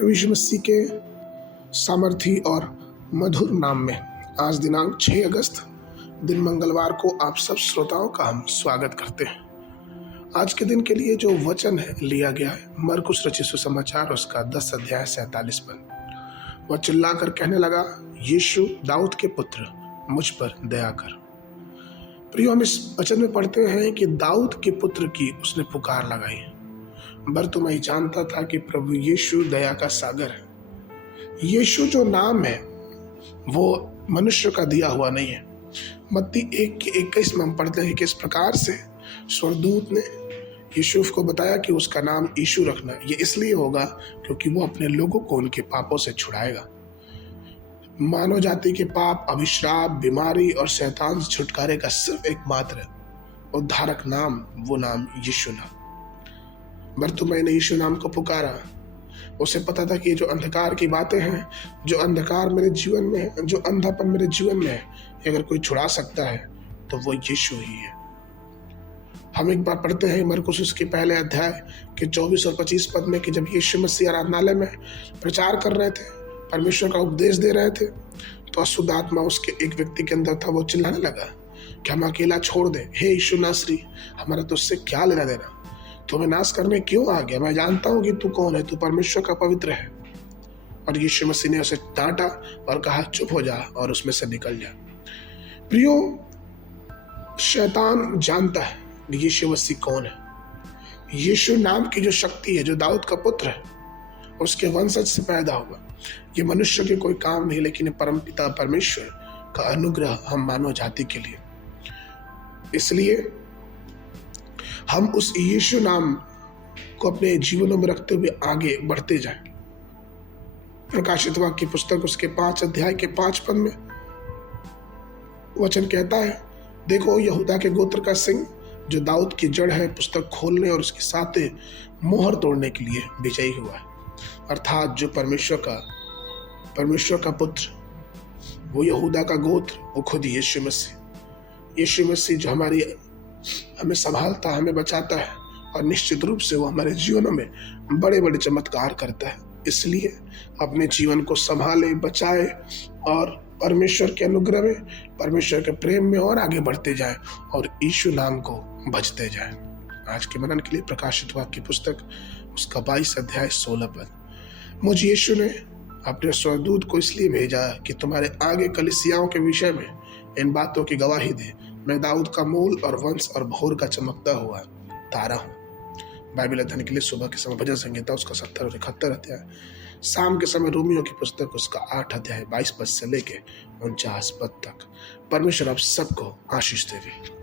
प्रभु यीशु मसीह के सामर्थी और मधुर नाम में आज दिनांक 6 अगस्त दिन मंगलवार को आप सब श्रोताओं का हम स्वागत करते हैं। आज के दिन के लिए जो वचन है लिया गया है मरकुस रचित सुसमाचार उसका 10 अध्याय 47 पद। वह चिल्लाकर कहने लगा, यीशु दाऊद के पुत्र, मुझ पर दया कर। प्रियो, हम इस वचन में पढ़ते हैं कि दाऊद के पुत्र की उसने पुकार लगाई। बरतुमै जानता था कि प्रभु यीशु दया का सागर है। यीशु जो नाम है वो मनुष्य का दिया हुआ नहीं है। मत्ती 1:21 में हम पढ़ते हैं कि इस प्रकार से स्वर्गदूत ने यूसुफ को बताया कि उसका नाम यीशु रखना। ये इसलिए होगा क्योंकि वो अपने लोगों को उनके पापों से छुड़ाएगा। मानव जाति के पाप, अभिश्राप, बीमारी और शैतान से छुटकारे का सिर्फ एकमात्र उद्धारक नाम, वो नाम यीशु नाम। बरतुमै ने यीशु नाम को पुकारा। उसे पता था कि जो अंधकार की बातें हैं, जो अंधकार मेरे जीवन में है, जो अंधापन मेरे जीवन में है, अगर कोई छुड़ा सकता है तो वो यीशु ही है। हम एक बार पढ़ते हैं मरकुस उसके पहले अध्याय के 24 और 25 पद में कि जब यीशु मसीह आराधनालय में प्रचार कर रहे थे, परमेश्वर का उपदेश दे रहे थे, तो अशुद्ध आत्मा उसके एक व्यक्ति के अंदर था। वो चिल्लाने लगा कि हम अकेला छोड़ दे, हे यीशु नासरी, हमारा तुझसे क्या लेना देना, तुम्हें नाश करने क्यों आ गया? मैं जानता हूं कि तू कौन है, तू परमेश्वर का पवित्र है। और यीशु मसीह ने उसे डांटा और कहा, चुप हो जा और उसमें से निकल जा। प्रियो, शैतान जानता है यीशु मसीह कौन है। यीशु नाम की जो शक्ति है, जो दाऊद का पुत्र है, उसके वंशज से पैदा हुआ। ये मनुष्य के कोई काम नहीं, लेकिन परमपिता परमेश्वर का अनुग्रह हम मानव जाति के लिए। इसलिए हम उस यीशु नाम को अपने जीवनों में रखते हुए आगे बढ़ते जाएं। प्रकाशित वाक्य की पुस्तक उसके 5 अध्याय के 5 पद में वचन कहता है, देखो यहूदा के गोत्र का सिंह जो दाऊद की जड़ है, पुस्तक खोलने और उसकी साथे मोहर तोड़ने के लिए विजयी हुआ है। अर्थात जो परमेश्वर का पुत्र, वो यहूदा का गोत्र, वो खुद यीशु मसीह जो हमें संभालता, हमें बचाता है, और निश्चित रूप से वो हमारे जीवनों में बड़े बड़े चमत्कार करता है। इसलिए अपने जीवन को संभाले, बचाए और परमेश्वर के अनुग्रह में, परमेश्वर के प्रेम में और आगे बढ़ते जाए और यीशु नाम को भजते जाए। आज के मनन के लिए प्रकाशित वाक्य की पुस्तक उसका 22 अध्याय 16 पद। मुझे यीशु ने अपने स्वर्गदूत को इसलिए भेजा कि तुम्हारे आगे कलीसियाओं के विषय में इन बातों की गवाही दे। मैं दाऊद का मूल और वंश और भोर का चमकता हुआ तारा हूँ। बाइबल अध्ययन के लिए सुबह के समय भजन संहिता उसका 70 और 71 अध्याय, शाम के समय रोमियो की पुस्तक उसका 8 अध्याय 22 पद से लेके 49 पद तक। परमेश्वर आप सबको आशीष देवे।